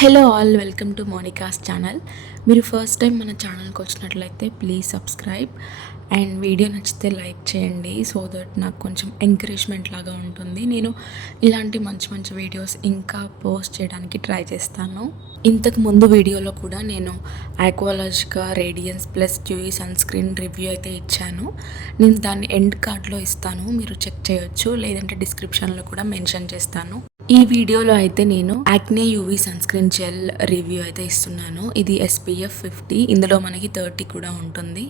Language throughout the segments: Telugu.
Hello all, welcome to Monica's channel. మీరు ఫస్ట్ టైం మన ఛానల్కి వచ్చినట్లయితే ప్లీజ్ సబ్స్క్రైబ్ అండ్ వీడియో నచ్చితే లైక్ చేయండి. సో దట్ నాకు కొంచెం ఎంకరేజ్మెంట్ లాగా ఉంటుంది. నేను ఇలాంటి మంచి మంచి వీడియోస్ ఇంకా పోస్ట్ చేయడానికి ట్రై చేస్తాను. ఇంతకు ముందు వీడియోలో కూడా నేను Aqualogica radiance plus dewy sunscreen review అయితే ఇచ్చాను. నేను దాన్ని ఎండ్ కార్డ్లో ఇస్తాను, మీరు చెక్ చేయొచ్చు, లేదంటే డిస్క్రిప్షన్లో కూడా మెన్షన్ చేస్తాను. ఈ వీడియోలో అయితే నేను acne UV sunscreen gel review అయితే ఇస్తున్నాను. ఇది SPF 50, ఇందులో మనకి 30 కూడా ఉంటుంది.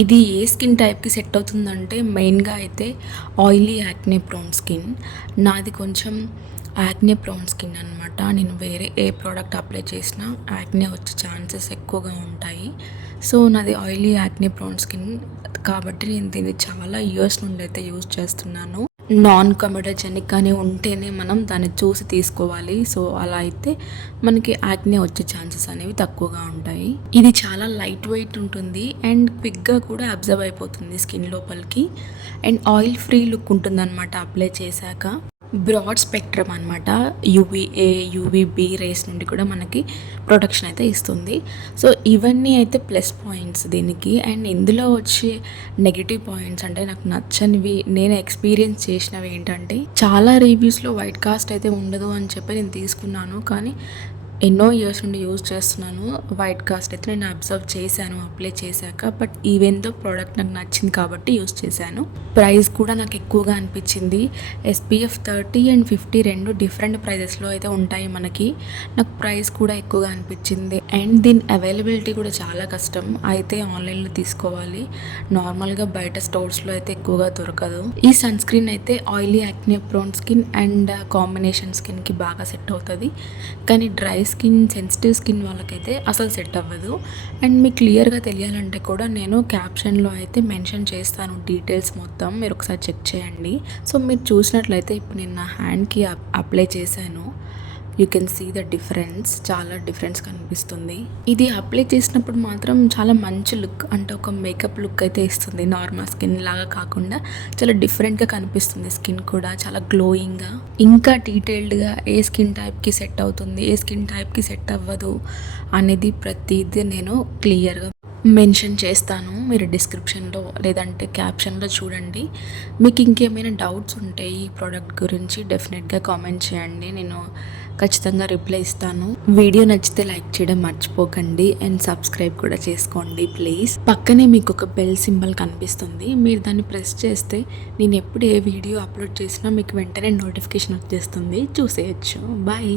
ఇది ఏ స్కిన్ టైప్కి సెట్ అవుతుందంటే మెయిన్గా అయితే ఆయిలీ యాక్నే ప్రోన్ స్కిన్. నాది కొంచెం యాక్నే ప్రోన్ స్కిన్ అనమాట. నేను వేరే ఏ ప్రోడక్ట్ అప్లై చేసినా యాక్నే వచ్చే ఛాన్సెస్ ఎక్కువగా ఉంటాయి. సో నాది ఆయిలీ యాక్నే ప్రోన్ స్కిన్ కాబట్టి నేను దీన్ని చాలా ఇయర్స్ నుండి అయితే యూజ్ చేస్తున్నాను. నాన్ కమెడోజెనిక్ కానీ ఉంటేనే మనం దాన్ని చూసి తీసుకోవాలి. సో అలా అయితే మనకి యాక్నే వచ్చే ఛాన్సెస్ అనేవి తక్కువగా ఉంటాయి. ఇది చాలా లైట్ వెయిట్ ఉంటుంది అండ్ క్విక్గా కూడా అబ్జర్వ్ అయిపోతుంది స్కిన్ లోపలికి. అండ్ ఆయిల్ ఫ్రీ లుక్ ఉంటుంది అనమాట అప్లై చేశాక. బ్రాడ్ స్పెక్ట్రమ్ అనమాట. UVA UVB రేస్ నుండి కూడా మనకి ప్రొటెక్షన్ అయితే ఇస్తుంది. సో ఇవన్నీ అయితే ప్లస్ పాయింట్స్ దీనికి. అండ్ ఇందులో వచ్చే నెగిటివ్ పాయింట్స్ అంటే నాకు నచ్చనివి, నేను ఎక్స్పీరియన్స్ చేసినవి ఏంటంటే, చాలా రివ్యూస్లో వైట్ కాస్ట్ అయితే ఉండదు అని చెప్పి నేను తీసుకున్నాను. కానీ ఎన్నో ఇయర్స్ నుండి యూజ్ చేస్తున్నాను. వైట్ కాస్ట్ అయితే నేను అబ్జర్వ్ చేశాను అప్లై చేశాక. బట్ ఈవెన్ దో ప్రోడక్ట్ నాకు నచ్చింది కాబట్టి యూజ్ చేశాను. ప్రైస్ కూడా నాకు ఎక్కువగా అనిపించింది. SPF 30 అండ్ 50 రెండు డిఫరెంట్ ప్రైజెస్లో అయితే ఉంటాయి మనకి. నాకు ప్రైస్ కూడా ఎక్కువగా అనిపించింది. అండ్ దీని అవైలబిలిటీ కూడా చాలా కష్టం, అయితే ఆన్లైన్లో తీసుకోవాలి. నార్మల్గా బయట స్టోర్స్లో అయితే ఎక్కువగా దొరకదు. ఈ సన్ స్క్రీన్ అయితే oily acne prone skin and combination స్కిన్కి బాగా సెట్ అవుతుంది. కానీ డ్రై స్కిన్, సెన్సిటివ్ స్కిన్ వాళ్ళకైతే అసలు సెట్ అవ్వదు. అండ్ మీకు క్లియర్గా తెలియాలంటే కూడా నేను క్యాప్షన్లో అయితే మెన్షన్ చేస్తాను డీటెయిల్స్ మొత్తం, మీరు ఒకసారి చెక్ చేయండి. సో మీరు చూసినట్లయితే ఇప్పుడు నేను నా హ్యాండ్కి అప్లై చేశాను. You can see the difference, చాలా డిఫరెన్స్ కనిపిస్తుంది. ఇది అప్లై చేసినప్పుడు మాత్రం చాలా మంచి లుక్, అంటే ఒక మేకప్ లుక్ అయితే ఇస్తుంది. నార్మల్ స్కిన్ లాగా కాకుండా చాలా డిఫరెంట్గా కనిపిస్తుంది. స్కిన్ కూడా చాలా గ్లోయింగ్గా, ఇంకా డీటెయిల్డ్గా ఏ స్కిన్ టైప్కి సెట్ అవుతుంది, ఏ స్కిన్ టైప్కి సెట్ అవ్వదు అనేది ప్రతిదీ నేను క్లియర్గా మెన్షన్ చేస్తాను. మీరు డిస్క్రిప్షన్లో లేదంటే క్యాప్షన్లో చూడండి. మీకు ఇంకేమైనా డౌట్స్ ఉంటే ఈ ప్రోడక్ట్ గురించి డెఫినెట్గా కామెంట్ చేయండి, నేను ఖచ్చితంగా రిప్లై ఇస్తాను. వీడియో నచ్చితే లైక్ చేయడం మర్చిపోకండి అండ్ సబ్స్క్రైబ్ కూడా చేసుకోండి ప్లీజ్. పక్కనే మీకు ఒక బెల్ సింబల్ కనిపిస్తుంది, మీరు దాన్ని ప్రెస్ చేస్తే నేను ఎప్పుడు ఏ వీడియో అప్లోడ్ చేసినా మీకు వెంటనే నోటిఫికేషన్ వచ్చేస్తుంది, చూసేయచ్చు. బాయ్.